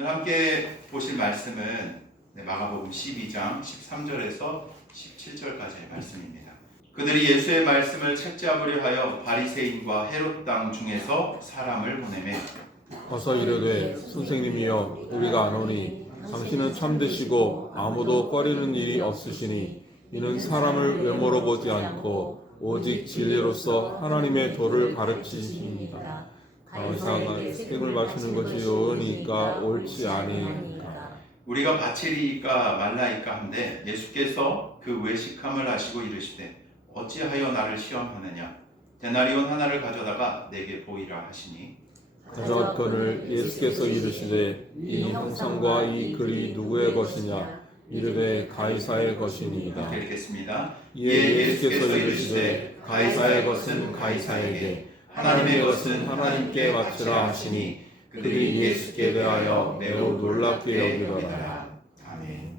오늘 함께 보실 말씀은 마가복음 12장 13절에서 17절까지의 말씀입니다. 그들이 예수의 말씀을 책잡으려 하여 바리새인과 헤롯 땅 중에서 사람을 보내매 가서 이르되 선생님이여 우리가 아노니 당신은 참되시고 아무도 꺼리는 일이 없으시니 이는 사람을 외모로 보지 않고 오직 진리로서 하나님의 도를 가르치십니다. 가이사가 생을 바치는 것이 옳으니까 옳지 아니니까. 우리가 바치리이까 말라이까 한데 예수께서 그 외식함을 하시고 이르시되 어찌하여 나를 시험하느냐 데나리온 하나를 가져다가 내게 보이라 하시니 가져왔거늘 예수께서 이르시되 이 형상과 이 글이 누구의 것이냐 이르되 가이사의 것이니이다. 읽겠습니다. 이에 예수께서 이르시되 가이사의 것은 가이사에게 하나님의 것은 하나님께 바치라 하시니 그들이 예수께 대하여 매우 놀랍게 여기더라. 아멘.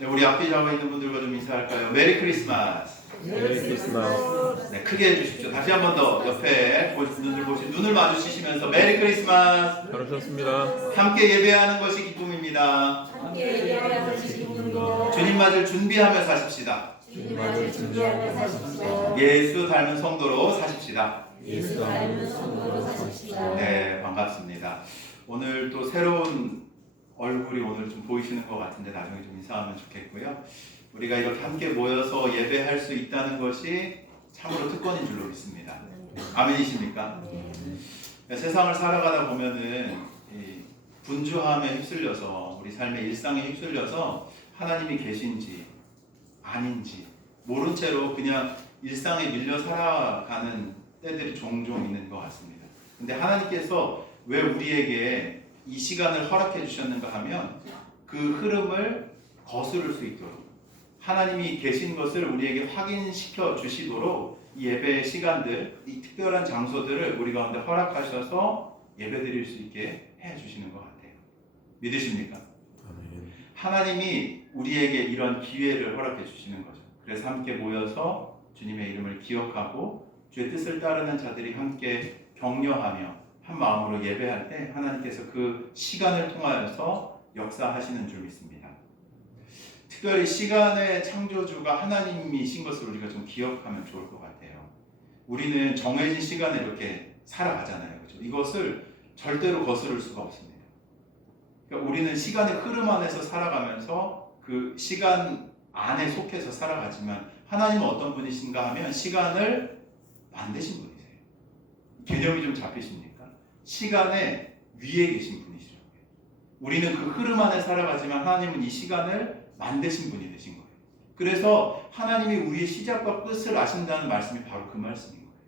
네, 우리 앞에 나와 있는 분들과 좀 인사할까요? 메리 크리스마스. 메리 크리스마스. 네, 크게 해주십시오. 다시 한 번 더 옆에 눈을 마주치시면서 메리 크리스마스. 잘하셨습니다. 함께 예배하는 것이 기쁨입니다. 함께 예배하는 것이 기쁨이고 주님 맞을 준비하며 사십시다. 주님 맞을 준비하며 사십시다. 예수 닮은 성도로 사십시다. 예수 닮은 성도로 사십시다. 네, 반갑습니다. 오늘 또 새로운 얼굴이 오늘 좀 보이시는 것 같은데 나중에 좀 인사하면 좋겠고요. 우리가 이렇게 함께 모여서 예배할 수 있다는 것이 참으로 특권인 줄로 믿습니다. 아멘이십니까? 세상을 살아가다 보면은 이 분주함에 휩쓸려서 우리 삶의 일상에 휩쓸려서 하나님이 계신지 아닌지 모른 채로 그냥 일상에 밀려 살아가는 때들이 종종 있는 것 같습니다. 근데 하나님께서 왜 우리에게 이 시간을 허락해 주셨는가 하면 그 흐름을 거스를 수 있도록 하나님이 계신 것을 우리에게 확인시켜 주시도록 이 예배 시간들, 이 특별한 장소들을 우리 가운데 허락하셔서 예배 드릴 수 있게 해 주시는 것 같아요. 믿으십니까? 하나님이 우리에게 이런 기회를 허락해 주시는 거죠. 그래서 함께 모여서 주님의 이름을 기억하고 주의 뜻을 따르는 자들이 함께 격려하며 한 마음으로 예배할 때 하나님께서 그 시간을 통하여서 역사하시는 줄 믿습니다. 특별히 시간의 창조주가 하나님이신 것을 우리가 좀 기억하면 좋을 것 같아요. 우리는 정해진 시간에 이렇게 살아가잖아요. 그렇죠? 이것을 절대로 거스를 수가 없습니다. 그러니까 우리는 시간의 흐름 안에서 살아가면서 그 시간 안에 속해서 살아가지만 하나님은 어떤 분이신가 하면 시간을 만드신 분이세요. 개념이 좀 잡히십니까? 시간의 위에 계신 분이시죠. 우리는 그 흐름 안에 살아가지만 하나님은 이 시간을 만드신 분이 되신 거예요. 그래서 하나님이 우리의 시작과 끝을 아신다는 말씀이 바로 그 말씀인 거예요.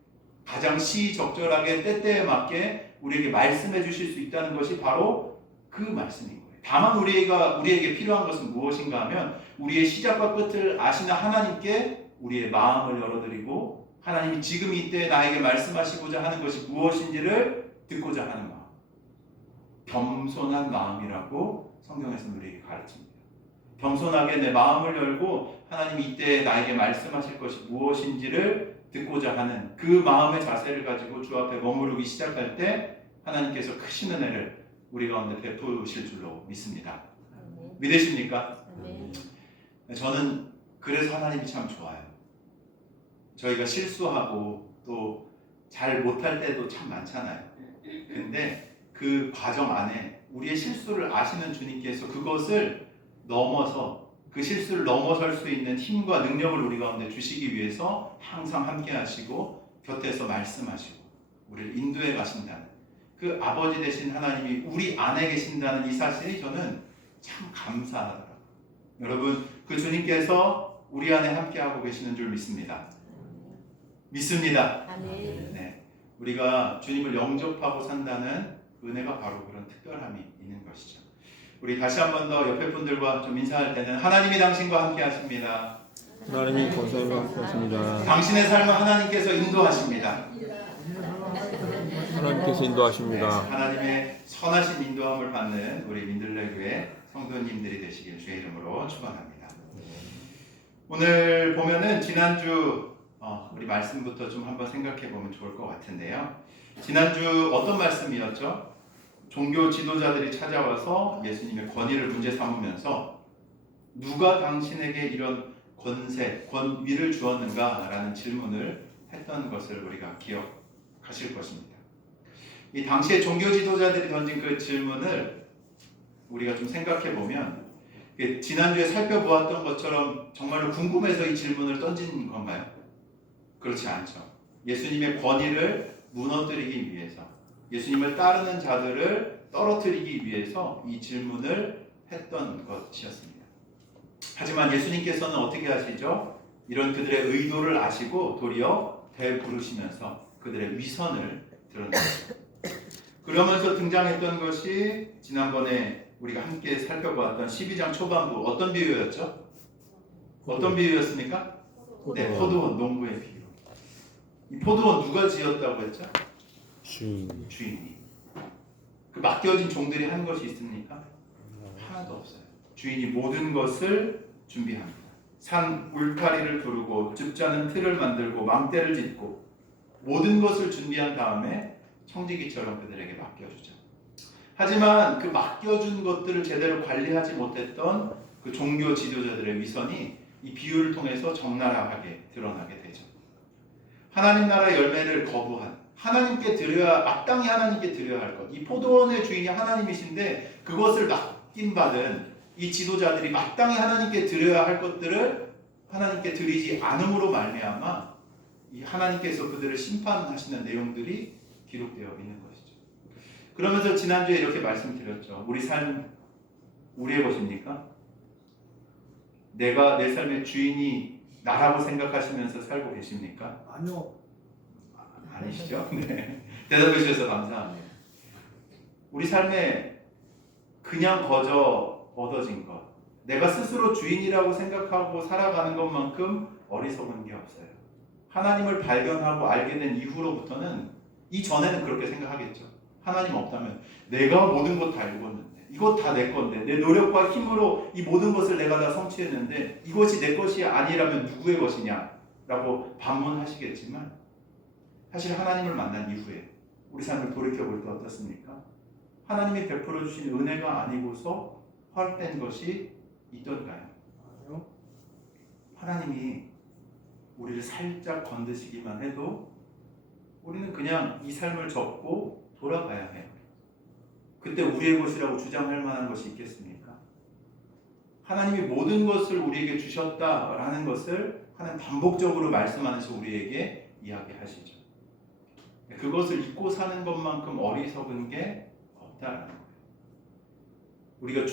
가장 시적절하게 때때에 맞게 우리에게 말씀해 주실 수 있다는 것이 바로 그 말씀인 거예요. 다만 우리에게 필요한 것은 무엇인가 하면 우리의 시작과 끝을 아시는 하나님께 우리의 마음을 열어드리고 하나님이 지금 이때 나에게 말씀하시고자 하는 것이 무엇인지를 듣고자 하는 마음. 겸손한 마음이라고 성경에서는 우리에게 가르칩니다. 겸손하게 내 마음을 열고 하나님이 이때 나에게 말씀하실 것이 무엇인지를 듣고자 하는 그 마음의 자세를 가지고 주 앞에 머무르기 시작할 때 하나님께서 크신 은혜를 우리 가운데 베푸실 줄로 믿습니다. 믿으십니까? 저는 그래서 하나님이 참 좋아요. 저희가 실수하고 또 잘 못할 때도 참 많잖아요. 근데 그 과정 안에 우리의 실수를 아시는 주님께서 그것을 넘어서 그 실수를 넘어설 수 있는 힘과 능력을 우리 가운데 주시기 위해서 항상 함께 하시고 곁에서 말씀하시고 우리를 인도해 가신다는 그 아버지 되신 하나님이 우리 안에 계신다는 이 사실이 저는 참 감사하더라고요. 여러분 그 주님께서 우리 안에 함께하고 계시는 줄 믿습니다. 믿습니다. 네, 우리가 주님을 영접하고 산다는 은혜가 바로 그런 특별함이 있는 것이죠. 우리 다시 한 번 더 옆에 분들과 좀 인사할 때는 하나님이 당신과 함께 하십니다. 하나님이 권세와 함께 하십니다. 당신의 삶을 하나님께서 인도하십니다. 하나님께서 인도하십니다. 하나님의 선하신 인도함을 받는 우리 민들레교회 성도님들이 되시길 주의 이름으로 축원합니다. 오늘 보면은 지난주 우리 말씀부터 좀 한번 생각해 보면 좋을 것 같은데요. 지난주 어떤 말씀이었죠? 종교 지도자들이 찾아와서 예수님의 권위를 문제 삼으면서 누가 당신에게 이런 권세, 권위를 주었는가라는 질문을 했던 것을 우리가 기억하실 것입니다. 이 당시의 종교 지도자들이 던진 그 질문을 우리가 좀 생각해 보면 지난주에 살펴보았던 것처럼 정말로 궁금해서 이 질문을 던진 건가요? 그렇지 않죠. 예수님의 권위를 무너뜨리기 위해서, 예수님을 따르는 자들을 떨어뜨리기 위해서 이 질문을 했던 것이었습니다. 하지만 예수님께서는 어떻게 하시죠? 이런 그들의 의도를 아시고 도리어 되부르시면서 그들의 위선을 드러내죠. 그러면서 등장했던 것이 지난번에 우리가 함께 살펴보았던 12장 초반부 어떤 비유였죠? 어떤 비유였습니까? 네, 포도원 농부의 비유. 이 포도원 누가 지었다고 했죠? 주인이. 그 맡겨진 종들이 한 것이 있습니까? 하나도 없어요. 주인이 모든 것을 준비합니다. 산 울타리를 두르고 줍자는 틀을 만들고 망대를 짓고 모든 것을 준비한 다음에 청지기처럼 그들에게 맡겨주죠. 하지만 그 맡겨준 것들을 제대로 관리하지 못했던 그 종교 지도자들의 위선이 이 비유를 통해서 적나라하게 드러나게 되죠. 하나님 나라의 열매를 거부한, 하나님께 드려야, 마땅히 하나님께 드려야 할 것, 이 포도원의 주인이 하나님이신데 그것을 맡김받은 이 지도자들이 마땅히 하나님께 드려야 할 것들을 하나님께 드리지 않음으로 말미암아 이 하나님께서 그들을 심판하시는 내용들이 기록되어 있는 것이죠. 그러면서 지난주에 이렇게 말씀드렸죠. 우리 삶 우리의 것입니까? 내가 내 삶의 주인이 나라고 생각하시면서 살고 계십니까? 아니요. 아니시죠? 네. 대답해 주셔서 감사합니다. 우리 삶에 그냥 거저 얻어진 것, 내가 스스로 주인이라고 생각하고 살아가는 것만큼 어리석은 게 없어요. 하나님을 발견하고 알게 된 이후로부터는, 이전에는 그렇게 생각하겠죠. 하나님 없다면 내가 모든 것 다 이뤘는데, 이것 다 내 건데, 내 노력과 힘으로 이 모든 것을 내가 다 성취했는데 이것이 내 것이 아니라면 누구의 것이냐 라고 반문하시겠지만, 사실 하나님을 만난 이후에 우리 삶을 돌이켜볼 때 어떻습니까? 하나님이 베풀어 주신 은혜가 아니고서 허락된 것이 있던가요? 아니요. 하나님이 우리를 살짝 건드시기만 해도 우리는 그냥 이 삶을 접고 돌아가야 해요. 그때 우리의 것이라고 주장할 만한 것이 있겠습니까? 하나님이 모든 것을 우리에게 주셨다라는 것을 하나님 반복적으로 말씀하면서 우리에게 이야기하시죠. 그것을 잊고 사는 것만큼 어리석은 게 없다라는 거예요. 우리가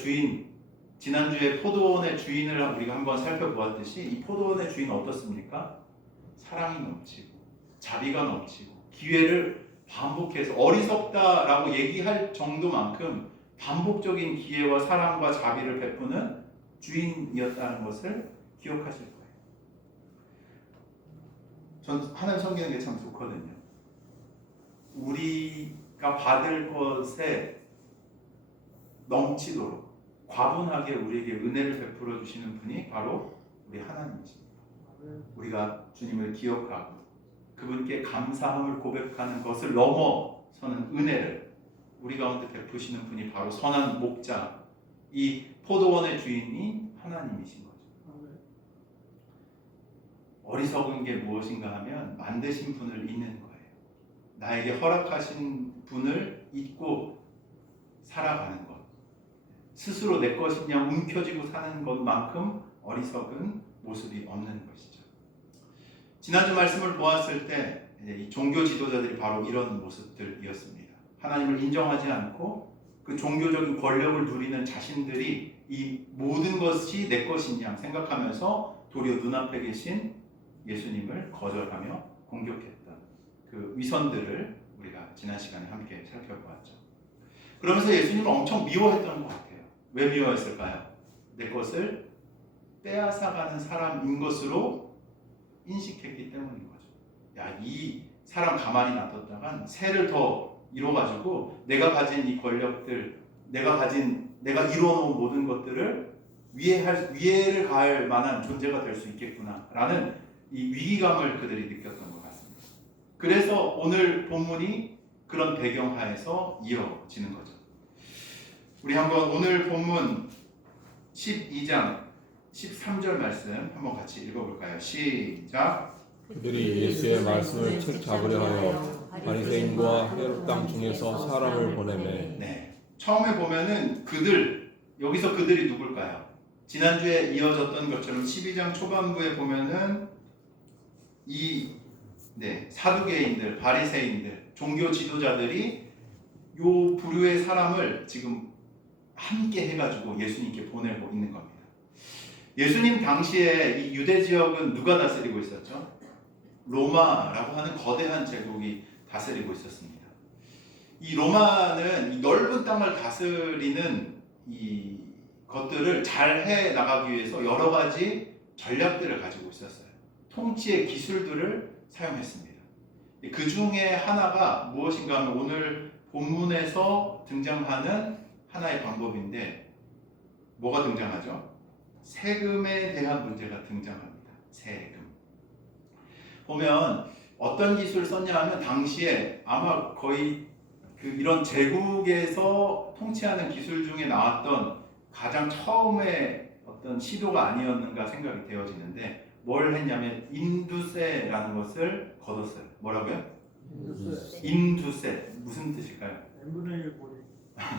지난주에 포도원의 주인을 우리가 한번 살펴보았듯이 이 포도원의 주인은 어떻습니까? 사랑이 넘치고 자비가 넘치고 기회를 반복해서, 어리석다라고 얘기할 정도만큼 반복적인 기회와 사랑과 자비를 베푸는 주인이었다는 것을 기억하실 거예요. 전 하나님 섬기는 게 참 좋거든요. 우리가 받을 것에 넘치도록 과분하게 우리에게 은혜를 베풀어 주시는 분이 바로 우리 하나님이십니다. 우리가 주님을 기억하고 그분께 감사함을 고백하는 것을 넘어서는 은혜를 우리 가운데 베푸시는 분이 바로 선한 목자, 이 포도원의 주인이 하나님이신 거죠. 어리석은 게 무엇인가 하면 만드신 분을 잊는 거예요. 나에게 허락하신 분을 잊고 살아가는 것, 스스로 내 것이냐 움켜쥐고 사는 것만큼 어리석은 모습이 없는 것이죠. 지난주 말씀을 보았을 때 이 종교 지도자들이 바로 이런 모습들이었습니다. 하나님을 인정하지 않고 그 종교적인 권력을 누리는 자신들이 이 모든 것이 내 것이냐 생각하면서 도리어 눈앞에 계신 예수님을 거절하며 공격했던 그 위선들을 우리가 지난 시간에 함께 살펴보았죠. 그러면서 예수님을 엄청 미워했던 것 같아요. 왜 미워했을까요? 내 것을 빼앗아가는 사람인 것으로 인식했기 때문인 거죠. 야, 이 사람 가만히 놔뒀다간 새를 더 이뤄가지고 내가 가진 이 권력들, 내가 이루어놓은 모든 것들을 위해를 가할 만한 존재가 될 수 있겠구나라는 이 위기감을 그들이 느꼈던 것 같습니다. 그래서 오늘 본문이 그런 배경하에서 이어지는 거죠. 우리 한번 오늘 본문 12장 13절 말씀 한번 같이 읽어볼까요? 시작. 그들이 예수의 말씀을 책 잡으려 하여 바리새인과 헤롯 땅 중에서 사람을 보내매. 네. 처음에 보면은 그들, 여기서 그들이 누굴까요? 지난주에 이어졌던 것처럼 12장 초반부에 보면은 사두개인들, 바리새인들, 종교 지도자들이 요 부류의 사람을 지금 함께 해가지고 예수님께 보내고 있는 겁니다. 예수님 당시에 이 유대 지역은 누가 다스리고 있었죠? 로마라고 하는 거대한 제국이 다스리고 있었습니다. 이 로마는 이 넓은 땅을 다스리는 이 것들을 잘 해 나가기 위해서 여러 가지 전략들을 가지고 있었어요. 통치의 기술들을 사용했습니다. 그 중에 하나가 무엇인가 하면 오늘 본문에서 등장하는 하나의 방법인데, 뭐가 등장하죠? 세금에 대한 문제가 등장합니다. 세금. 보면 어떤 기술을 썼냐 하면 당시에 아마 거의 이런 제국에서 통치하는 기술 중에 나왔던 가장 처음에 어떤 시도가 아니었는가 생각이 되어지는데, 뭘 했냐면 인두세라는 것을 거뒀어요. 뭐라고요? 인두세. 무슨 뜻일까요? n분의 1 머리.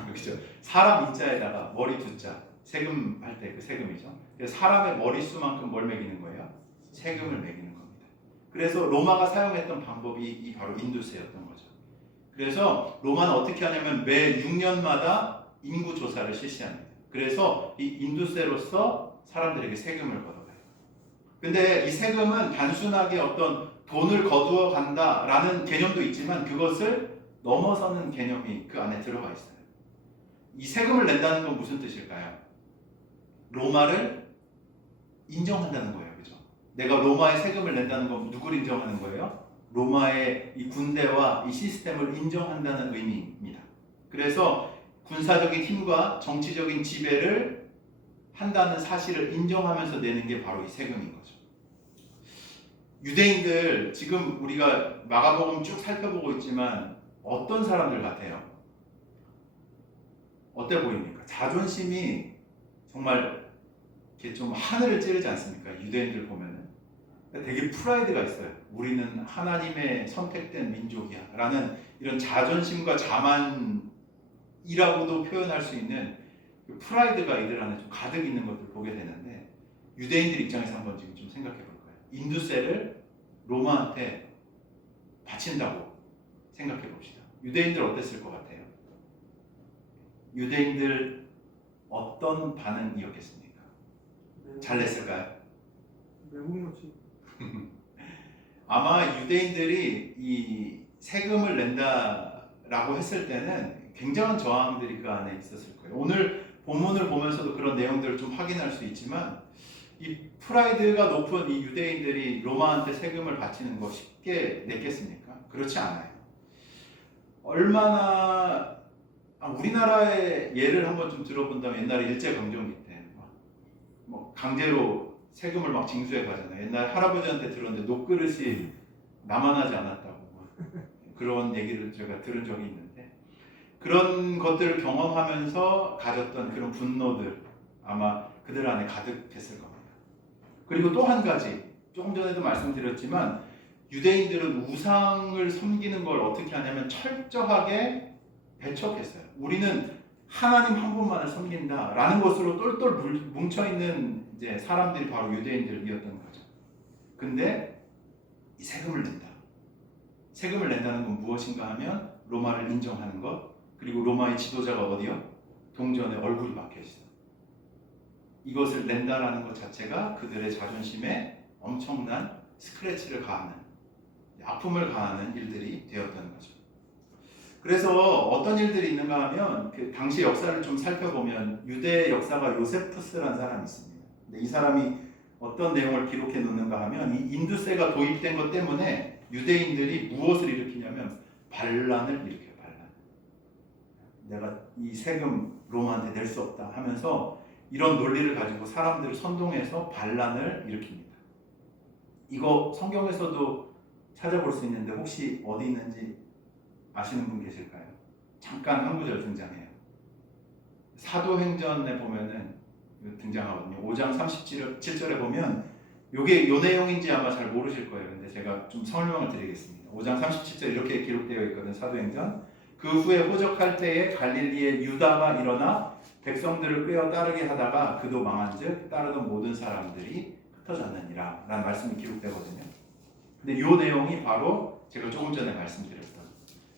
그렇죠. 사람 인자에다가 머리 두자. 세금 할 때 그 세금이죠. 그래서 사람의 머릿수만큼 뭘 매기는 거예요? 세금을 매기는 겁니다. 그래서 로마가 사용했던 방법이 바로 인두세였던 거죠. 그래서 로마는 어떻게 하냐면 매 6년마다 인구 조사를 실시합니다. 그래서 이 인두세로서 사람들에게 세금을 걷어가요. 근데 이 세금은 단순하게 어떤 돈을 거두어 간다라는 개념도 있지만 그것을 넘어서는 개념이 그 안에 들어가 있어요. 이 세금을 낸다는 건 무슨 뜻일까요? 로마를 인정한다는 거예요. 그죠? 내가 로마에 세금을 낸다는 건 누굴 인정하는 거예요? 로마의 이 군대와 이 시스템을 인정한다는 의미입니다. 그래서 군사적인 힘과 정치적인 지배를 한다는 사실을 인정하면서 내는 게 바로 이 세금인 거죠. 유대인들, 지금 우리가 마가복음 쭉 살펴보고 있지만 어떤 사람들 같아요? 어때 보입니까? 자존심이 정말 이렇게 좀 하늘을 찌르지 않습니까? 유대인들 보면은 되게 프라이드가 있어요. 우리는 하나님의 선택된 민족이야 라는 이런 자존심과 자만이라고도 표현할 수 있는 프라이드가 이들 안에 좀 가득 있는 것들 보게 되는데, 유대인들 입장에서 한번 지금 좀 생각해 볼까요? 인두세를 로마한테 바친다고 생각해 봅시다. 유대인들 어땠을 것 같아요? 유대인들 어떤 반응이었겠습니까? 잘 냈을까요? 매국노치. 아마 유대인들이 이 세금을 낸다라고 했을 때는 굉장한 저항들이 그 안에 있었을 거예요. 오늘 본문을 보면서도 그런 내용들을 좀 확인할 수 있지만, 이 프라이드가 높은 이 유대인들이 로마한테 세금을 바치는 거 쉽게 냈겠습니까? 그렇지 않아요. 얼마나 우리나라의 예를 한번 좀 들어본다면, 옛날에 일제강점기 때 뭐 강제로 세금을 막 징수해 가잖아요. 옛날 할아버지한테 들었는데 녹그릇이 남아나지 않았다고 그런 얘기를 제가 들은 적이 있는데, 그런 것들을 경험하면서 가졌던 그런 분노들 아마 그들 안에 가득했을 겁니다. 그리고 또 한 가지, 조금 전에도 말씀드렸지만 유대인들은 우상을 섬기는 걸 어떻게 하냐면 철저하게 배척했어요. 우리는 하나님 한 분만을 섬긴다라는 것으로 똘똘 뭉쳐있는 이제 사람들이 바로 유대인들이었던 거죠. 근데 이 세금을 낸다. 세금을 낸다는 건 무엇인가 하면 로마를 인정하는 것, 그리고 로마의 지도자가 어디요? 동전에 얼굴이 박혀 있어. 이것을 낸다라는 것 자체가 그들의 자존심에 엄청난 스크래치를 가하는, 아픔을 가하는 일들이 되었던 거죠. 그래서 어떤 일들이 있는가 하면 그 당시 역사를 좀 살펴보면 유대 역사가 요세푸스라는 사람이 있습니다. 근데 이 사람이 어떤 내용을 기록해 놓는가 하면 이 인두세가 도입된 것 때문에 유대인들이 무엇을 일으키냐면 반란을 일으켜요. 반란. 내가 이 세금 로마한테 낼 수 없다 하면서 이런 논리를 가지고 사람들을 선동해서 반란을 일으킵니다. 이거 성경에서도 찾아볼 수 있는데 혹시 어디 있는지 아시는 분 계실까요? 잠깐 한 구절 등장해요. 사도행전에 보면은 등장하거든요. 5장 37절에 보면 요게 요 내용인지 아마 잘 모르실 거예요. 근데 제가 좀 설명을 드리겠습니다. 5장 37절 이렇게 기록되어 있거든. 사도행전. 그 후에 호적할 때에 갈릴리의 유다가 일어나 백성들을 꿰어 따르게 하다가 그도 망한즉 따르던 모든 사람들이 흩어졌느니라 라는 말씀이 기록되거든요. 근데 요 내용이 바로 제가 조금 전에 말씀드렸던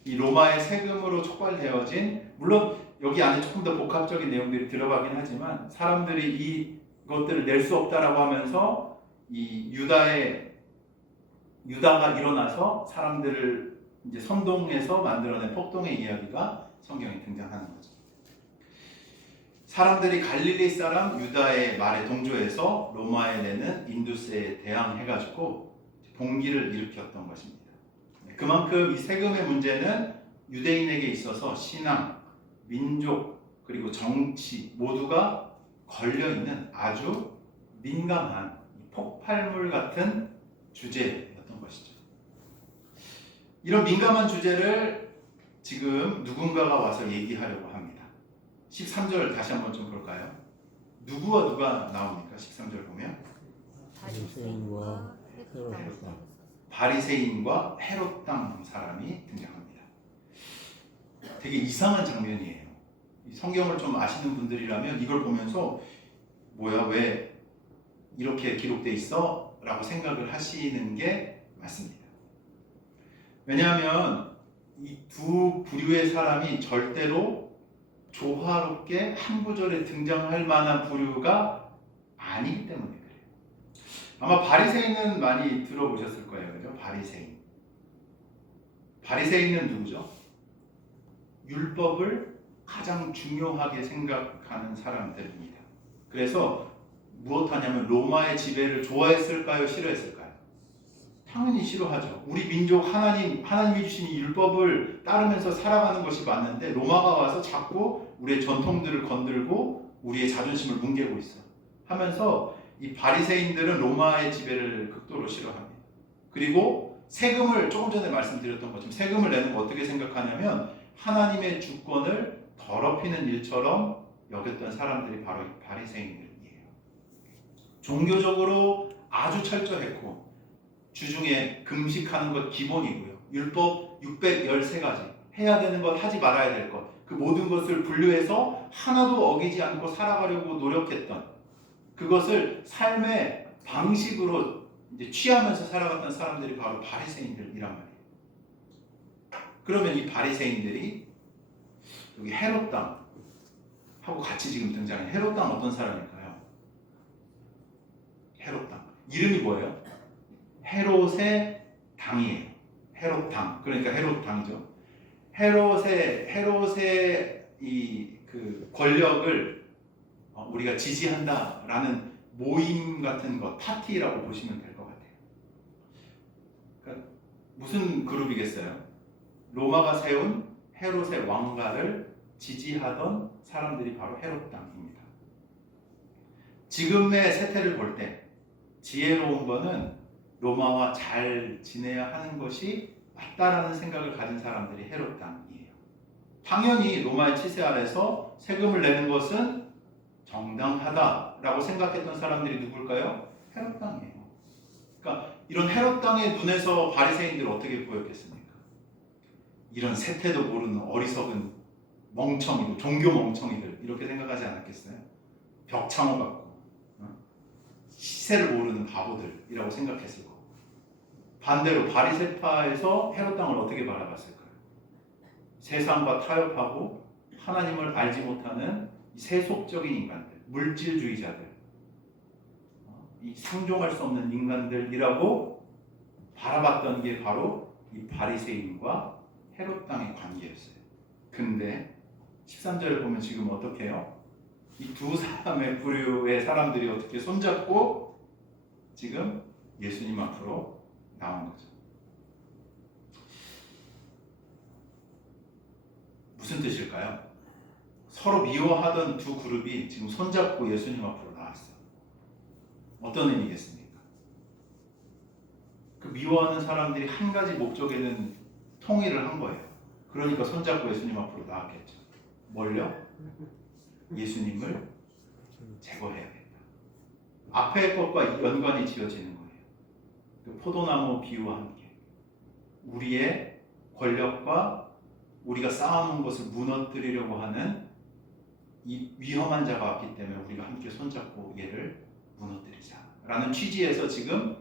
이 로마의 세금으로 촉발되어진, 물론 여기 안에 조금 더 복합적인 내용들이 들어가긴 하지만 사람들이 이것들을 낼 수 없다라고 하면서 이 유다가 일어나서 사람들을 이제 선동해서 만들어낸 폭동의 이야기가 성경에 등장하는 거죠. 사람들이 갈릴리 사람 유다의 말에 동조해서 로마에 내는 인두세에 대항해가지고 봉기를 일으켰던 것입니다. 그만큼 이 세금의 문제는 유대인에게 있어서 신앙, 민족, 그리고 정치 모두가 걸려있는 아주 민감한 폭발물 같은 주제였던 것이죠. 이런 민감한 주제를 지금 누군가가 와서 얘기하려고 합니다. 13절 다시 한번 좀 볼까요? 누구와 누가 나옵니까? 13절 보면 바리새인과 헤롯 땅. 바리새인과 헤롯 땅 사람이 등장합니다. 되게 이상한 장면이에요. 이 성경을 좀 아시는 분들이라면 이걸 보면서 뭐야 왜 이렇게 기록돼 있어? 라고 생각을 하시는 게 맞습니다. 왜냐하면 이 두 부류의 사람이 절대로 조화롭게 한 구절에 등장할 만한 부류가 아니기 때문에 그래요. 아마 바리새인은 많이 들어보셨을 거예요. 그죠? 바리새인. 바리새인은 누구죠? 율법을 가장 중요하게 생각하는 사람들입니다. 그래서 무엇하냐면 로마의 지배를 좋아했을까요? 싫어했을까요? 당연히 싫어하죠. 우리 민족 하나님이 주신 이 율법을 따르면서 살아가는 것이 맞는데 로마가 와서 자꾸 우리의 전통들을 건들고 우리의 자존심을 뭉개고 있어 하면서 이 바리새인들은 로마의 지배를 극도로 싫어합니다. 그리고 세금을 조금 전에 말씀드렸던 것처럼 세금을 내는 거 어떻게 생각하냐면 하나님의 주권을 더럽히는 일처럼 여겼던 사람들이 바로 이 바리새인들이에요. 종교적으로 아주 철저했고 주중에 금식하는 것 기본이고요. 율법 613가지 해야 되는 것, 하지 말아야 될 것, 그 모든 것을 분류해서 하나도 어기지 않고 살아가려고 노력했던, 그것을 삶의 방식으로 이제 취하면서 살아갔던 사람들이 바로 바리새인들이란 말이에요. 그러면 이 바리새인들이 여기 헤롯 땅하고 같이 지금 등장해. 헤롯 땅 어떤 사람일까요? 헤롯 땅 이름이 뭐예요? 헤롯의 당이에요. 헤롯 당. 그러니까 헤롯 당이죠. 헤롯의 이 그 권력을 우리가 지지한다라는 모임 같은 것, 파티라고 보시면 될 것 같아요. 그러니까 무슨 그룹이겠어요? 로마가 세운 헤롯의 왕가를 지지하던 사람들이 바로 헤롯 당입니다. 지금의 세태를 볼 때 지혜로운 거는 로마와 잘 지내야 하는 것이 맞다라는 생각을 가진 사람들이 헤롯 당이에요. 당연히 로마의 치세 아래서 세금을 내는 것은 정당하다라고 생각했던 사람들이 누굴까요? 헤롯 당이에요. 그러니까 이런 헤롯 당의 눈에서 바리새인들 어떻게 보였겠습니까? 이런 세태도 모르는 어리석은 멍청이들, 종교 멍청이들 이렇게 생각하지 않았겠어요? 벽창호 같고 시세를 모르는 바보들이라고 생각했을 거고, 반대로 바리새파에서 헤롯 당을 어떻게 바라봤을까요? 세상과 타협하고 하나님을 알지 못하는 세속적인 인간들, 물질주의자들, 이 상종할 수 없는 인간들이라고 바라봤던 게 바로 이 바리새인과 헤롯 당의 관계였어요. 근데 13절을 보면 지금 어떻게 해요? 이 두 사람의 부류의 사람들이 어떻게 손잡고 지금 예수님 앞으로 나온 거죠. 무슨 뜻일까요? 서로 미워하던 두 그룹이 지금 손잡고 예수님 앞으로 나왔어요. 어떤 의미겠습니까? 그 미워하는 사람들이 한 가지 목적에는 통일을 한 거예요. 그러니까 손잡고 예수님 앞으로 나왔겠죠. 뭘요? 예수님을 제거해야겠다. 앞의 것과 연관이 지어지는 거예요. 그 포도나무 비유와 함께 우리의 권력과 우리가 쌓아놓은 것을 무너뜨리려고 하는 이 위험한 자가 왔기 때문에 우리가 함께 손잡고 얘를 무너뜨리자라는 취지에서 지금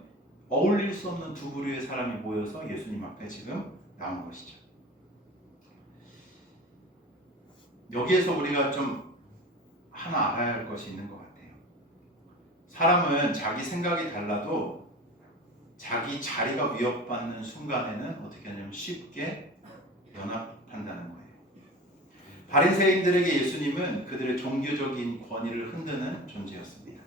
어울릴 수 없는 두 부류의 사람이 모여서 예수님 앞에 지금 나온 것이죠. 여기에서 우리가 좀 하나 알아야 할 것이 있는 것 같아요. 사람은 자기 생각이 달라도 자기 자리가 위협받는 순간에는 어떻게 하냐면 쉽게 연합한다는 거예요. 바리새인들에게 예수님은 그들의 종교적인 권위를 흔드는 존재였습니다.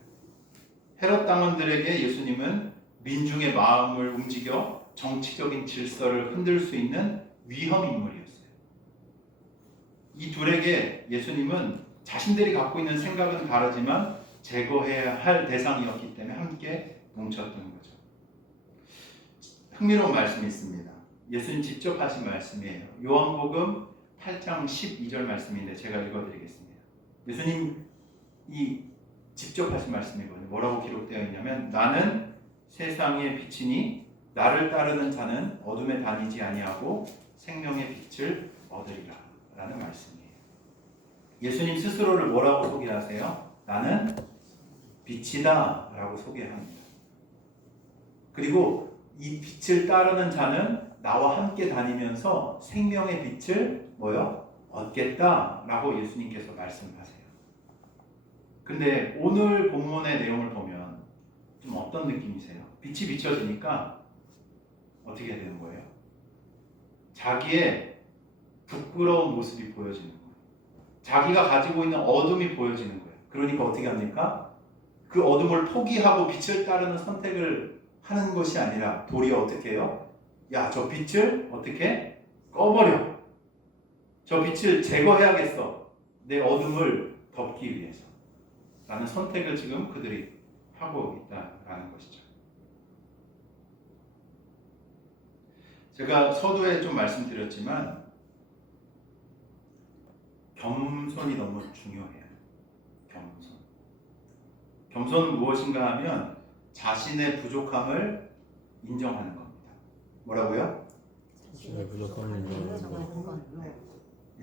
헤롯 당원들에게 예수님은 민중의 마음을 움직여 정치적인 질서를 흔들 수 있는 위험 인물이었어요. 이 둘에게 예수님은 자신들이 갖고 있는 생각은 다르지만 제거해야 할 대상이었기 때문에 함께 뭉쳤던 거죠. 흥미로운 말씀이 있습니다. 예수님 직접 하신 말씀이에요. 요한복음 8장 12절 말씀인데 제가 읽어드리겠습니다. 예수님이 직접 하신 말씀이거든요. 뭐라고 기록되어 있냐면 나는 세상의 빛이니 나를 따르는 자는 어둠에 다니지 아니하고 생명의 빛을 얻으리라 라는 말씀이에요. 예수님 스스로를 뭐라고 소개하세요? 나는 빛이다 라고 소개합니다. 그리고 이 빛을 따르는 자는 나와 함께 다니면서 생명의 빛을 얻겠다 라고 예수님께서 말씀하세요. 근데 오늘 본문의 내용을 보면 좀 어떤 느낌이세요? 빛이 비춰지니까 어떻게 되는 거예요? 자기의 부끄러운 모습이 보여지는 거예요. 자기가 가지고 있는 어둠이 보여지는 거예요. 그러니까 어떻게 합니까? 그 어둠을 포기하고 빛을 따르는 선택을 하는 것이 아니라 도리어 어떻게 해요? 야, 저 빛을 어떻게 꺼버려. 저 빛을 제거해야겠어. 내 어둠을 덮기 위해서. 라는 선택을 지금 그들이 하고 있다라는 것이죠. 제가 서두에 좀 말씀드렸지만 겸손이 너무 중요해요. 겸손. 겸손은 무엇인가 하면 자신의 부족함을 인정하는 겁니다. 뭐라고요? 자신의 부족함을 인정하는 것.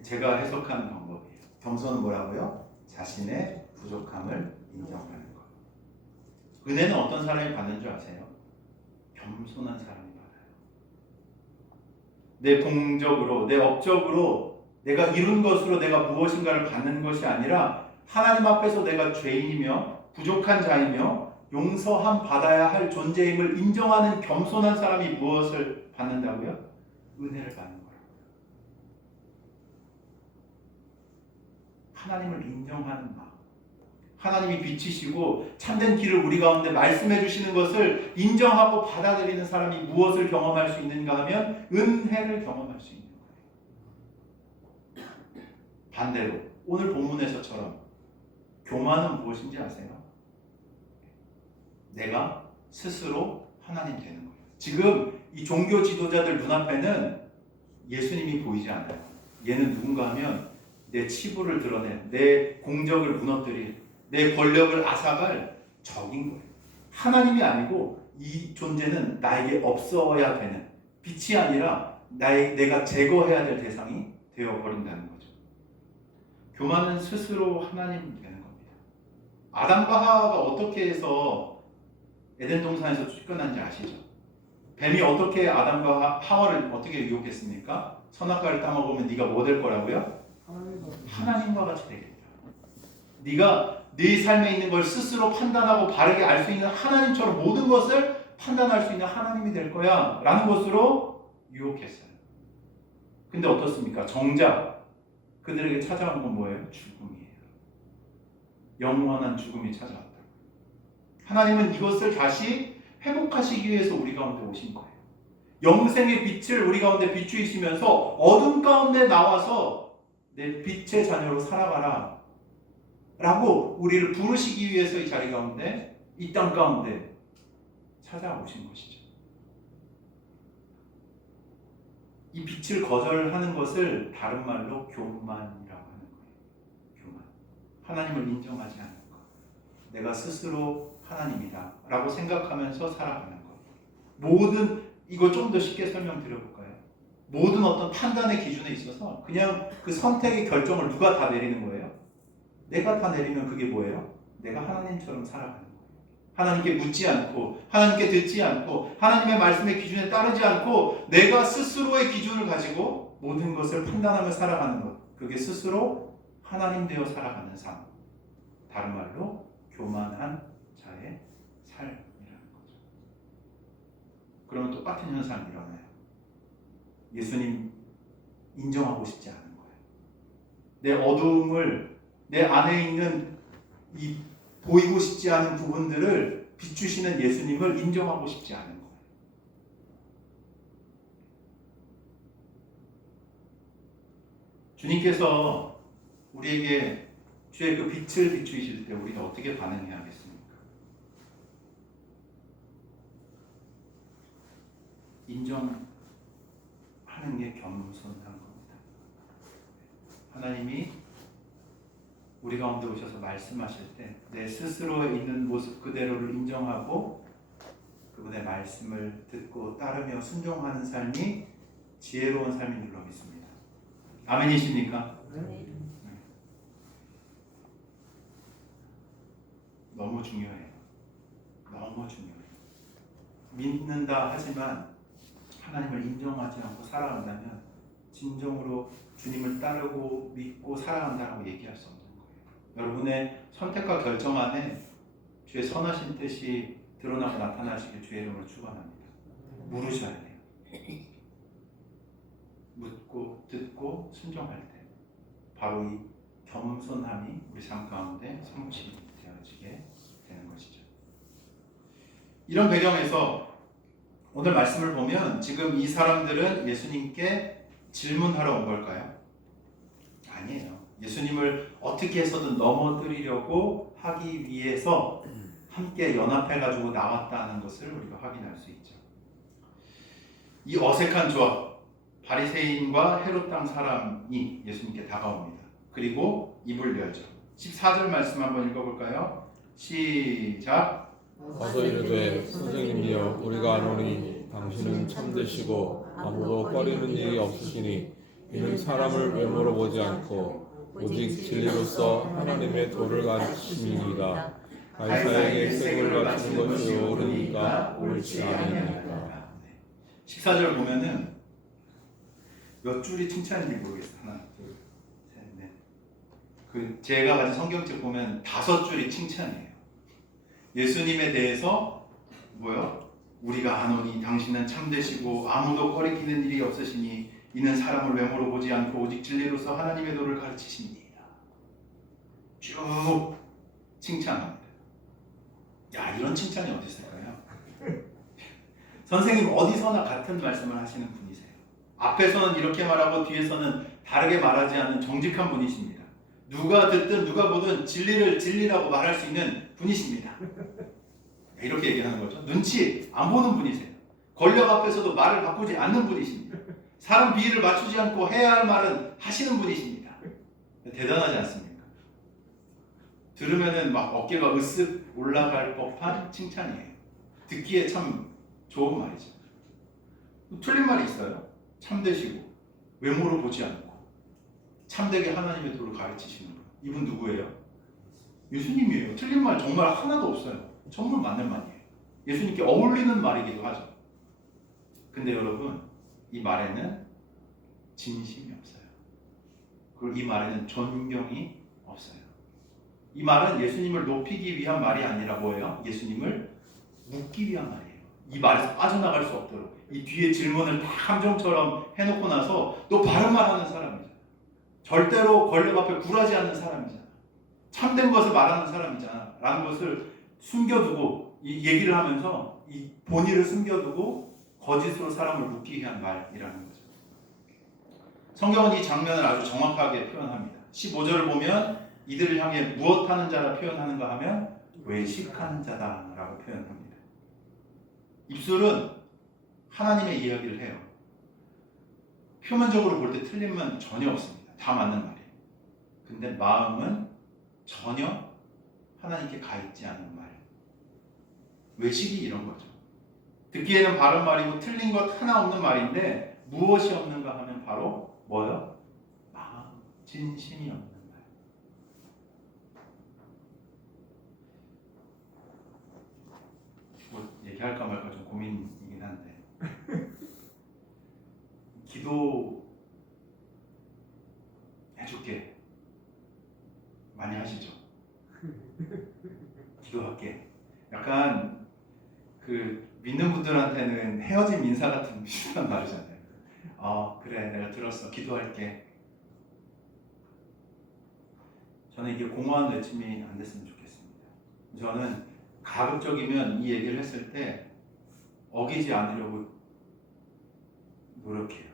제가 해석하는 방법이에요. 겸손은 뭐라고요? 자신의 부족함을 인정하는 것. 은혜는 어떤 사람이 받는 줄 아세요? 겸손한 사람이 받아요. 내 공적으로, 내 업적으로 내가 이룬 것으로 내가 무엇인가를 받는 것이 아니라 하나님 앞에서 내가 죄인이며 부족한 자이며 용서함 받아야 할 존재임을 인정하는 겸손한 사람이 무엇을 받는다고요? 은혜를 받는 거라고요. 하나님을 인정하는 마음. 하나님이 빛이시고 참된 길을 우리 가운데 말씀해 주시는 것을 인정하고 받아들이는 사람이 무엇을 경험할 수 있는가 하면 은혜를 경험할 수 있는 거예요. 반대로 오늘 본문에서처럼 교만은 무엇인지 아세요? 내가 스스로 하나님 되는 거예요. 지금 이 종교 지도자들 눈앞에는 예수님이 보이지 않아요. 얘는 누군가 하면 내 치부를 드러낸, 내 공적을 무너뜨릴, 내 권력을 앗아갈 적인 거예요. 하나님이 아니고 이 존재는 나에게 없어야 되는, 빛이 아니라 내가 제거해야 될 대상이 되어버린다는 거죠. 교만은 스스로 하나님 되는 겁니다. 아담과 하와가 어떻게 해서 에덴 동산에서 쫓겨난지 아시죠? 뱀이 어떻게 아담과 하와를 어떻게 유혹했습니까? 선악과를 따먹으면 네가 뭐 될 거라고요? 하나님과 같이 되겠다. 네가 네 삶에 있는 걸 스스로 판단하고 바르게 알 수 있는 하나님처럼 모든 것을 판단할 수 있는 하나님이 될 거야 라는 것으로 유혹했어요. 근데 어떻습니까? 정작 그들에게 찾아온 건 뭐예요? 죽음이에요. 영원한 죽음이 찾아왔다. 하나님은 이것을 다시 회복하시기 위해서 우리 가운데 오신 거예요. 영생의 빛을 우리 가운데 비추시면서 어둠 가운데 나와서 내 빛의 자녀로 살아가라 라고 우리를 부르시기 위해서 이 자리 가운데, 이 땅 가운데 찾아오신 것이죠. 이 빛을 거절하는 것을 다른 말로 교만이라고 하는 거예요. 교만. 하나님을 인정하지 않는 것. 내가 스스로 하나님이다 라고 생각하면서 살아가는 것. 모든, 이거 좀 더 쉽게 설명드려볼까요? 모든 어떤 판단의 기준에 있어서 그냥 그 선택의 결정을 누가 다 내리는 거예요? 내가 다 내리면 그게 뭐예요? 내가 하나님처럼 살아가는 거예요. 하나님께 묻지 않고, 하나님께 듣지 않고, 하나님의 말씀의 기준에 따르지 않고, 내가 스스로의 기준을 가지고 모든 것을 판단하며 살아가는 것. 그게 스스로 하나님 되어 살아가는 삶. 다른 말로 교만한 자의 삶이라는 거죠. 그러면 똑같은 현상이 일어나요. 예수님 인정하고 싶지 않은 거예요. 내 어두움을, 내 안에 있는 이 보이고 싶지 않은 부분들을 비추시는 예수님을 인정하고 싶지 않은 거예요. 주님께서 우리에게 주의 그 빛을 비추실 때 우리가 어떻게 반응해야겠습니까? 인정하는 게 겸손한 겁니다. 하나님이 우리 가운데 오셔서 말씀하실 때 내 스스로에 있는 모습 그대로를 인정하고 그분의 말씀을 듣고 따르며 순종하는 삶이 지혜로운 삶인 줄로 믿습니다. 아멘이십니까? 네. 너무 중요해요. 너무 중요해요. 믿는다 하지만 하나님을 인정하지 않고 살아간다면 진정으로 주님을 따르고 믿고 살아간다고 얘기할 수 없는 거예요. 여러분의 선택과 결정 안에 주의 선하신 뜻이 드러나고 나타나시길 주의 이름으로 축원합니다. 물으셔야 돼요. 묻고 듣고 순종할 때 바로 이 겸손함이 우리 삶 가운데 성취되어지게 되는 것이죠. 이런 배경에서 오늘 말씀을 보면 지금 이 사람들은 예수님께 질문하러 온 걸까요? 아니에요. 예수님을 어떻게 해서든 넘어뜨리려고 하기 위해서 함께 연합해가지고 나왔다는 것을 우리가 확인할 수 있죠. 이 어색한 조합, 바리새인과 헤롯 땅 사람이 예수님께 다가옵니다. 그리고 입을 열죠. 14절 말씀 한번 읽어볼까요? 시작. 와서 이르되 선생님이여 우리가 아노니 당신은 참되시고 아무도 꺼리는 일이 없으시니 이는 사람을 외모로 보지 않고 오직 진리로서 하나님의 도를 가르치심이니이다. 가이사에게 세금을 바치는 것이 옳으니까 옳지 아니하니까. 14절 보면은 몇 줄이 칭찬인지 모르겠어요. 하나, 둘, 셋, 넷. 그 제가 가진 성경책 보면 5줄이 칭찬이에요. 예수님에 대해서 뭐요? 우리가 아노니 당신은 참되시고 아무도 꺼리키는 일이 없으시니 이는 사람을 외모로 보지 않고 오직 진리로서 하나님의 도를 가르치십니다. 쭉 칭찬합니다. 야, 이런 칭찬이 어디 있을까요? 선생님 어디서나 같은 말씀을 하시는 분이세요. 앞에서는 이렇게 말하고 뒤에서는 다르게 말하지 않는 정직한 분이십니다. 누가 듣든 누가 보든 진리를 진리라고 말할 수 있는 분이십니다. 이렇게 얘기하는 거죠. 눈치 안 보는 분이세요. 권력 앞에서도 말을 바꾸지 않는 분이십니다. 사람 비위를 맞추지 않고 해야 할 말은 하시는 분이십니다. 대단하지 않습니까? 들으면은 막 어깨가 으쓱 올라갈 법한 칭찬이에요. 듣기에 참 좋은 말이죠. 틀린 말이 있어요. 참되시고 외모로 보지 않고 참되게 하나님의 도를 가르치시는 분. 이분 누구예요? 예수님이에요. 틀린 말 정말 하나도 없어요. 정말 맞는 말이에요. 예수님께 어울리는 말이기도 하죠. 근데 여러분, 이 말에는 진심이 없어요. 그리고 이 말에는 존경이 없어요. 이 말은 예수님을 높이기 위한 말이 아니라 뭐예요? 예수님을 묻기 위한 말이에요. 이 말에서 빠져나갈 수 없도록 이 뒤에 질문을 다 함정처럼 해놓고 나서 또 바른 말하는 사람이잖아. 절대로 권력 앞에 굴하지 않는 사람이잖아. 참된 것을 말하는 사람이잖아 라는 것을 숨겨두고 이 얘기를 하면서 이 본의를 숨겨두고 거짓으로 사람을 묻기 위한 말이라는 거죠. 성경은 이 장면을 아주 정확하게 표현합니다. 15절을 보면 이들을 향해 무엇하는 자라 표현하는가 하면 외식하는 자다 라고 표현합니다. 입술은 하나님의 이야기를 해요. 표면적으로 볼 때 틀림은 전혀 없습니다. 다 맞는 말이에요. 근데 마음은 전혀 하나님께 가 있지 않은 말. 외식이 이런 거죠. 듣기에는 바른 말이고 틀린 것 하나 없는 말인데 무엇이 없는가 하면 바로 뭐요? 마음, 진심이 없는 말. 뭐 얘기할까 말까 좀 고민이긴 한데 기도 해줄게 많이 하시죠? 기도할게. 약간 그 믿는 분들한테는 헤어진 인사 같은 비슷한 말이잖아요. 그래 내가 들었어. 기도할게. 저는 이게 공허한 외침이 안 됐으면 좋겠습니다. 저는 가급적이면 이 얘기를 했을 때 어기지 않으려고 노력해요.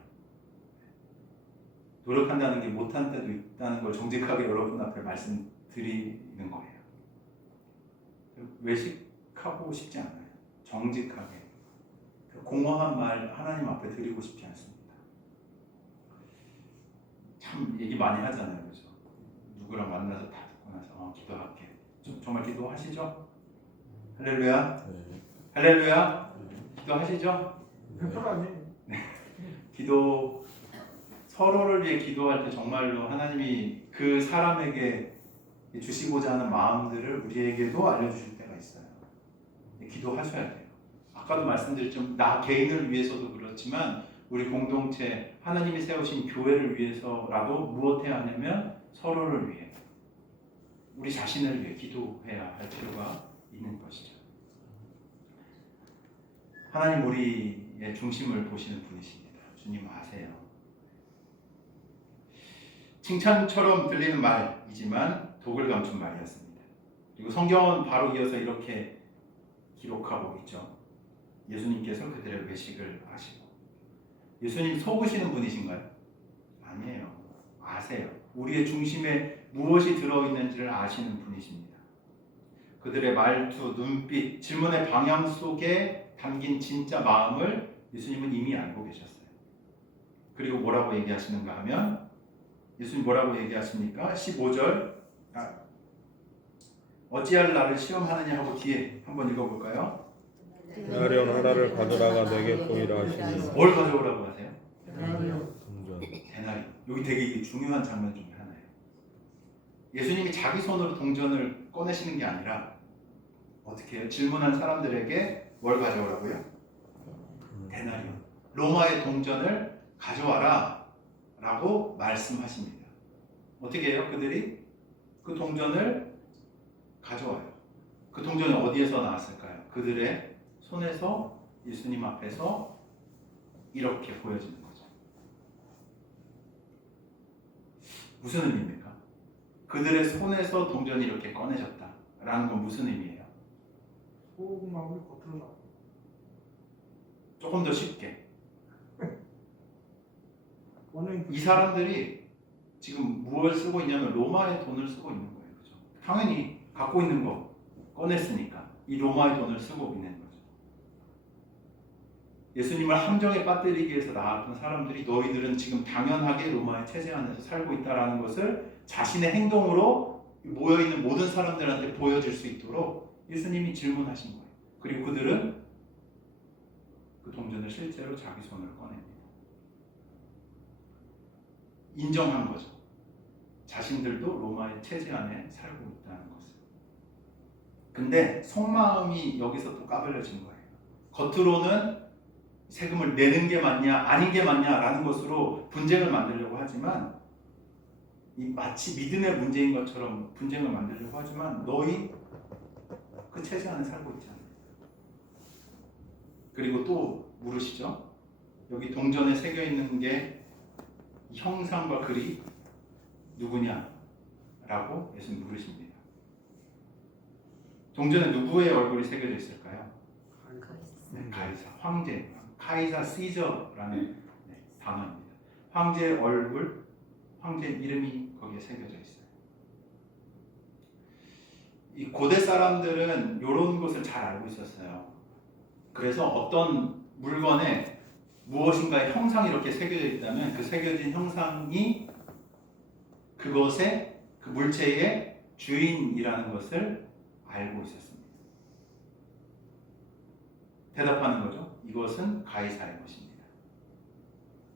노력한다는 게 못한 때도 있다는 걸 정직하게 여러분 앞에 말씀드리는 거예요. 외식하고 싶지 않아요. 정직하게 공허한 말 하나님 앞에 드리고 싶지 않습니다. 참 얘기 많이 하잖아요, 그렇죠? 누구랑 만나서 다 듣고 나서 기도할게. 정말 기도하시죠? 할렐루야. 네. 할렐루야. 기도하시죠? 편하니. 기도 서로를 위해 기도할 때 정말로 하나님이 그 사람에게 주시고자 하는 마음들을 우리에게도 알려주실 때가 있어요. 기도하셔야 돼요. 아까도 말씀드렸지만 나 개인을 위해서도 그렇지만 우리 공동체 하나님이 세우신 교회를 위해서라도 무엇해야 하냐면 서로를 위해 우리 자신을 위해 기도해야 할 필요가 있는 것이죠. 하나님 우리의 중심을 보시는 분이십니다. 주님 아세요. 칭찬처럼 들리는 말이지만 독을 감춘 말이었습니다. 그리고 성경은 바로 이어서 이렇게 기록하고 있죠. 예수님께서 그들의 외식을 아시고. 예수님 속으시는 분이신가요? 아니에요. 아세요. 우리의 중심에 무엇이 들어있는지를 아시는 분이십니다. 그들의 말투, 눈빛, 질문의 방향 속에 담긴 진짜 마음을 예수님은 이미 알고 계셨어요. 그리고 뭐라고 얘기하시는가 하면 예수님 뭐라고 얘기하십니까? 15절 어찌할 나를 시험하느냐 하고 뒤에 한번 읽어볼까요? 나련 하나를 가져다가 내게 보이라 하시니 뭘 가져오라고 하세요? 동전. 데나리. 여기 되게 이게 중요한 장면 중에 하나예요. 예수님이 자기 손으로 동전을 꺼내시는 게 아니라 어떻게 해요? 질문한 사람들에게 뭘 가져오라고요? 데나리. 로마의 동전을 가져와라 라고 말씀하십니다. 어떻게 해요? 그들이 그 동전을 가져와요. 그 동전이 어디에서 나왔을까요? 그들의 손에서 예수님 앞에서 이렇게 보여지는 거죠. 무슨 의미입니까? 그들의 손에서 동전이 이렇게 꺼내졌다라는 건 무슨 의미예요? 속마음이 겉으로 나와. 조금 더 쉽게 원행 이 사람들이 지금 무엇을 쓰고 있냐면 로마의 돈을 쓰고 있는 거예요. 그렇죠? 당연히 갖고 있는 거 꺼냈으니까 이 로마의 돈을 쓰고 있는 거죠. 예수님을 함정에 빠뜨리기 위해서 나왔던 사람들이 너희들은 지금 당연하게 로마의 체제 안에서 살고 있다는 것을 자신의 행동으로 모여있는 모든 사람들한테 보여줄 수 있도록 예수님이 질문하신 거예요. 그리고 그들은 그 동전을 실제로 자기 손으로 꺼냅니다. 인정한 거죠. 자신들도 로마의 체제 안에 살고 있다는 것을. 근데 속마음이 여기서 또 까발려진 거예요. 겉으로는 세금을 내는 게 맞냐 아닌 게 맞냐라는 것으로 분쟁을 만들려고 하지만 이 마치 믿음의 문제인 것처럼 분쟁을 만들려고 하지만 너희 그 체제 안에 살고 있지 않아요. 그리고 또 물으시죠. 여기 동전에 새겨 있는 게 형상과 글이 누구냐라고 예수님 물으십니다. 동전에 누구의 얼굴이 새겨져 있을까요? 가이사, 황제, 카이사 시저라는 단어입니다. 황제의 얼굴, 황제의 이름이 거기에 새겨져 있어요. 이 고대 사람들은 이런 것을 잘 알고 있었어요. 그래서 어떤 물건에 무엇인가의 형상이 이렇게 새겨져 있다면 그 새겨진 형상이 그것의 그 물체의 주인이라는 것을 알고 있었습니다. 대답하는 거죠. 이것은 가이사의 것입니다.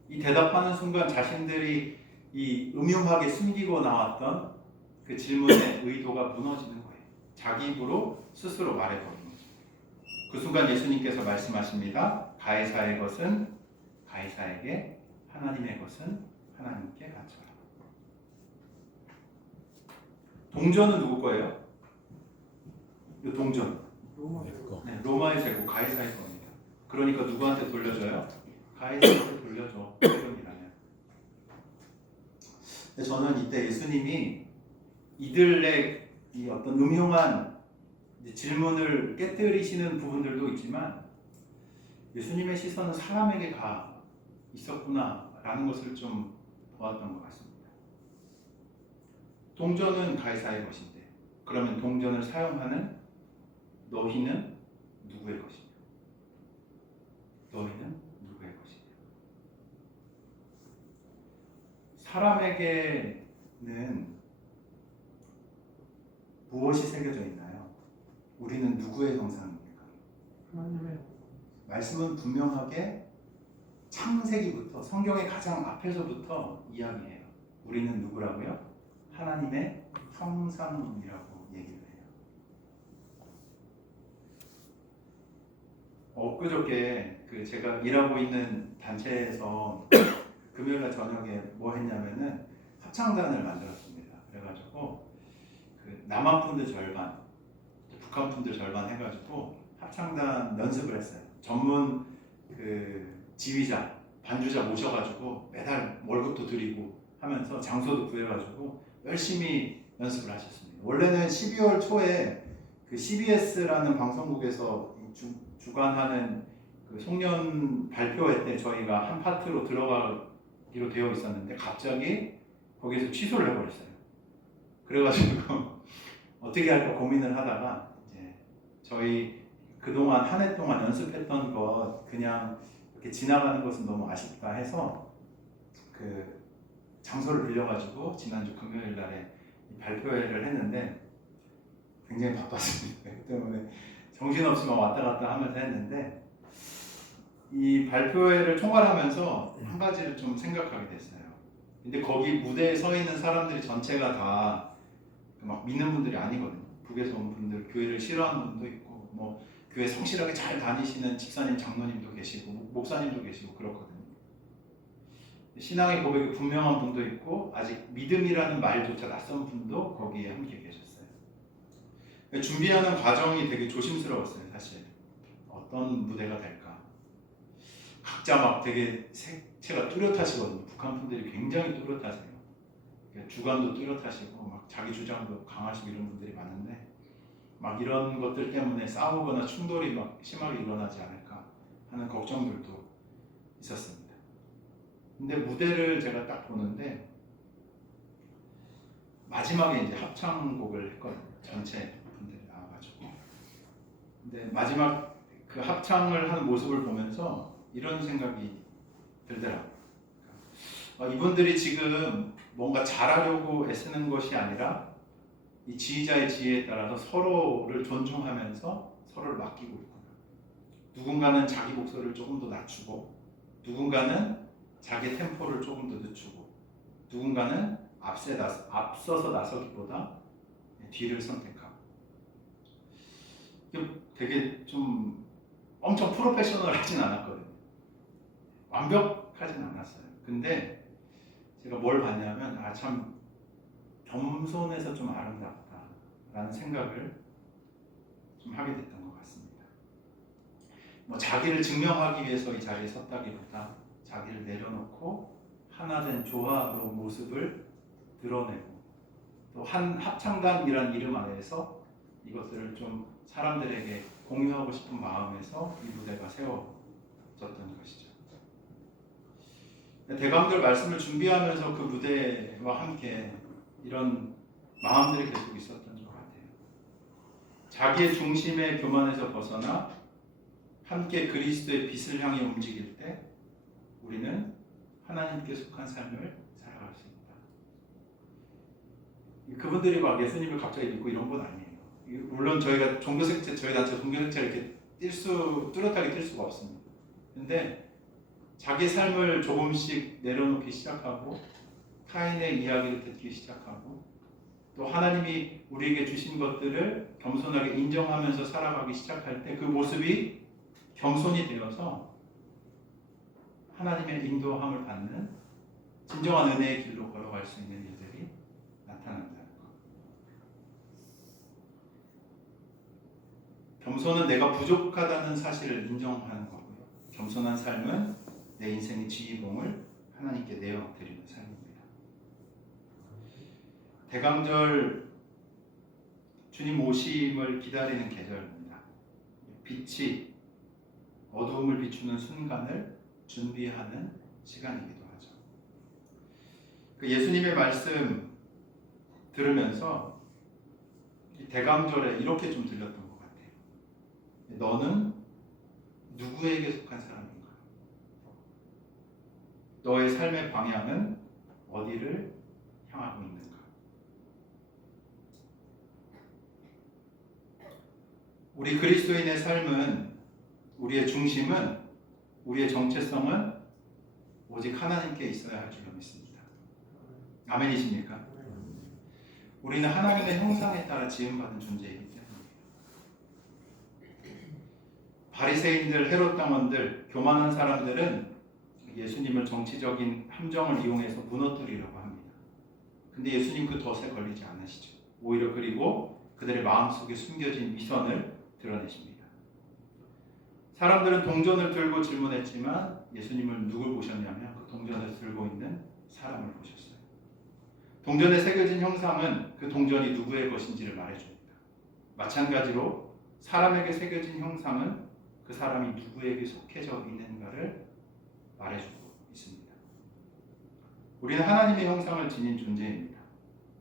이 대답하는 순간 자신들이 이 음흉하게 숨기고 나왔던 그 질문의 의도가 무너지는 거예요. 자기 입으로 스스로 말해버린 거죠. 그 순간 예수님께서 말씀하십니다. 가이사의 것은 가이사에게, 하나님의 것은 하나님께 바쳐라. 동전은 누구 거예요? 이 동전. 내 거. 네, 로마의 재고 가이사의 겁니다. 그러니까 누구한테 돌려줘요? 가이사한테 돌려줘. 세금이라면. 근데 저는 이때 예수님이 이들의 이 어떤 음흉한 질문을 깨뜨리시는 부분들도 있지만 예수님의 시선은 사람에게 가 있었구나라는 것을 좀 보았던 것 같습니다. 동전은 가이사의 것인데 그러면 동전을 사용하는 너희는 누구의 것이냐? 너희는 누구의 것이냐? 사람에게는 무엇이 새겨져 있나요? 우리는 누구의 형상입니까? 하나님의 말씀은 분명하게 창세기부터 성경의 가장 앞에서부터 이야기해요. 우리는 누구라고요? 하나님의 형상이라고 얘기를 해요. 엊그저께 제가 일하고 있는 단체에서 금요일날 저녁에 뭐 했냐면은 합창단을 만들었습니다. 그래가지고 그 남한 분들 절반, 북한 분들 절반 해가지고 합창단 연습을 했어요. 전문 그 지휘자, 반주자 모셔가지고 매달 월급도 드리고 하면서 장소도 구해가지고 열심히 연습을 하셨습니다. 원래는 12월 초에 그 CBS라는 방송국에서 주관하는 그 송년 발표회 때 저희가 한 파트로 들어가기로 되어 있었는데 갑자기 거기에서 취소를 해버렸어요. 그래가지고 어떻게 할까 고민을 하다가 이제 저희 그동안 한 해 동안 연습했던 것 그냥 이렇게 지나가는 것은 너무 아쉽다 해서 그 장소를 빌려가지고 지난주 금요일 날에 발표회를 했는데 굉장히 바빴습니다. 그 때문에 정신없이 막 왔다 갔다 하면서 했는데 이 발표회를 총괄하면서 한 가지를 좀 생각하게 됐어요. 근데 거기 무대에 서 있는 사람들이 전체가 다 막 믿는 분들이 아니거든요. 북에서 온 분들, 교회를 싫어하는 분도 있고 뭐 교회 성실하게 잘 다니시는 집사님, 장로님도 계시고 목사님도 계시고 그렇거든요. 신앙의 고백이 분명한 분도 있고 아직 믿음이라는 말조차 낯선 분도 거기에 함께 계셨어요. 준비하는 과정이 되게 조심스러웠어요. 사실 어떤 무대가 될까. 각자 막 되게 색채가 뚜렷하시거든요. 북한 분들이 굉장히 뚜렷하세요. 주관도 뚜렷하시고 막 자기 주장도 강하시고 이런 분들이 많은데 막 이런 것들 때문에 싸우거나 충돌이 막 심하게 일어나지 않을까 하는 걱정들도 있었습니다. 근데 무대를 제가 딱 보는데 마지막에 이제 합창곡을 했거든요. 전체 분들이 나와가지고. 근데 마지막 그 합창을 하는 모습을 보면서 이런 생각이 들더라고요. 이분들이 지금 뭔가 잘하려고 애쓰는 것이 아니라 이 지휘자의 지혜에 따라서 서로를 존중하면서 서로를 맡기고 있구나. 누군가는 자기 목소리를 조금 더 낮추고 누군가는 자기 템포를 조금 더 늦추고 누군가는 앞서서 나서기보다 뒤를 선택하고 되게 좀 엄청 프로페셔널하진 않았거든요. 완벽하진 않았어요. 근데 제가 뭘 봤냐면 참 겸손해서 좀 아름답다라는 생각을 좀 하게 됐던 것 같습니다. 뭐 자기를 증명하기 위해서 이 자리에 섰다기보다 자기를 내려놓고 하나된 조화로 모습을 드러내고 또 한 합창단이라는 이름 안에서 이것들을 좀 사람들에게 공유하고 싶은 마음에서 이 무대가 세워졌던 것이죠. 대감들 말씀을 준비하면서 그 무대와 함께 이런 마음들이 계속 있었던 것 같아요. 자기의 중심의 교만에서 벗어나 함께 그리스도의 빛을 향해 움직일 때 우리는 하나님께 속한 삶을 살아갈 수 있다. 그분들이 막 예수님을 갑자기 믿고 이런 건 아니에요. 물론 저희가 종교색채, 저희 단체 종교색채를 이렇게 뚜렷하게 뛸 수가 없습니다. 근데 자기 삶을 조금씩 내려놓기 시작하고 타인의 이야기를 듣기 시작하고 또 하나님이 우리에게 주신 것들을 겸손하게 인정하면서 살아가기 시작할 때 그 모습이 겸손이 되어서 하나님의 인도함을 받는 진정한 은혜의 길로 걸어갈 수 있는 일들이 나타난다는 것. 겸손은 내가 부족하다는 사실을 인정하는 거고요. 겸손한 삶은 내 인생의 지휘봉을 하나님께 내어드리는 삶입니다. 대강절 주님 오심을 기다리는 계절입니다. 빛이 어두움을 비추는 순간을 준비하는 시간이기도 하죠. 그 예수님의 말씀 들으면서 이 대강절에 이렇게 좀 들렸던 것 같아요. 너는 누구에게 속한 사람인가? 너의 삶의 방향은 어디를 향하고 있는가? 우리 그리스도인의 삶은 우리의 중심은 우리의 정체성은 오직 하나님께 있어야 할 줄로 믿습니다. 아멘이십니까? 우리는 하나님의 형상에 따라 지음받은 존재이기 때문입니다. 바리새인들, 헤롯 당원들, 교만한 사람들은 예수님을 정치적인 함정을 이용해서 무너뜨리려고 합니다. 근데 예수님 그 덫에 걸리지 않으시죠. 오히려 그리고 그들의 마음속에 숨겨진 위선을 드러내십니다. 사람들은 동전을 들고 질문했지만 예수님을 누굴 보셨냐면 그 동전을 들고 있는 사람을 보셨어요. 동전에 새겨진 형상은 그 동전이 누구의 것인지를 말해줍니다. 마찬가지로 사람에게 새겨진 형상은 그 사람이 누구에게 속해져 있는가를 말해주고 있습니다. 우리는 하나님의 형상을 지닌 존재입니다.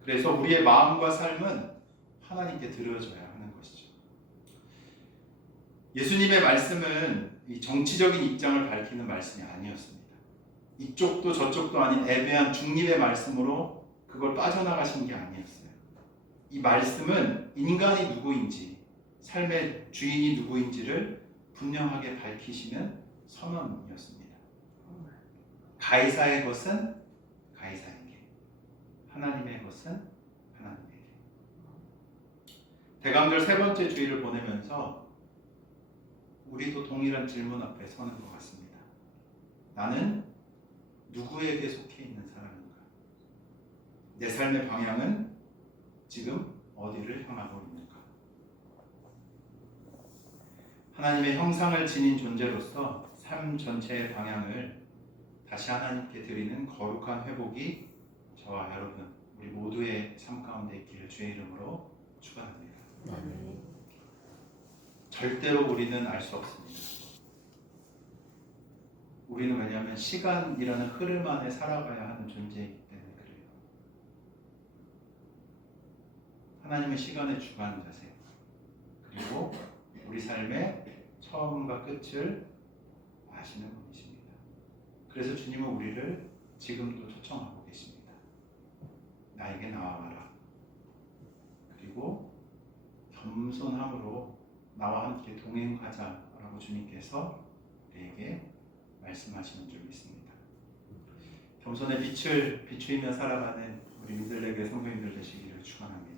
그래서 우리의 마음과 삶은 하나님께 드려져야 하는 것이죠. 예수님의 말씀은 이 정치적인 입장을 밝히는 말씀이 아니었습니다. 이쪽도 저쪽도 아닌 애매한 중립의 말씀으로 그걸 빠져나가신 게 아니었어요. 이 말씀은 인간이 누구인지, 삶의 주인이 누구인지를 분명하게 밝히시는 선언이었습니다. 가이사의 것은 가이사에게, 하나님의 것은 하나님에게. 대강절 세 번째 주일을 보내면서 우리도 동일한 질문 앞에 서는 것 같습니다. 나는 누구에게 속해 있는 사람인가? 내 삶의 방향은 지금 어디를 향하고 있는가? 하나님의 형상을 지닌 존재로서 삶 전체의 방향을 다시 하나님께 드리는 거룩한 회복이 저와 여러분, 우리 모두의 삶 가운데 있기를 주의 이름으로 축원합니다. 아멘. 절대로 우리는 알 수 없습니다. 우리는 왜냐하면 시간이라는 흐름 안에 살아가야 하는 존재이기 때문에 그래요. 하나님은 시간의 주관자세요. 그리고 우리 삶의 처음과 끝을 아시는 분이십니다. 그래서 주님은 우리를 지금도 초청하고 계십니다. 나에게 나아가라. 그리고 겸손함으로 나와 함께 동행하자라고 주님께서 우리에게 말씀하시는 줄 믿습니다. 겸손의 빛을 비추이며 살아가는 우리 민들레교회 성도님들 되시기를 축원합니다.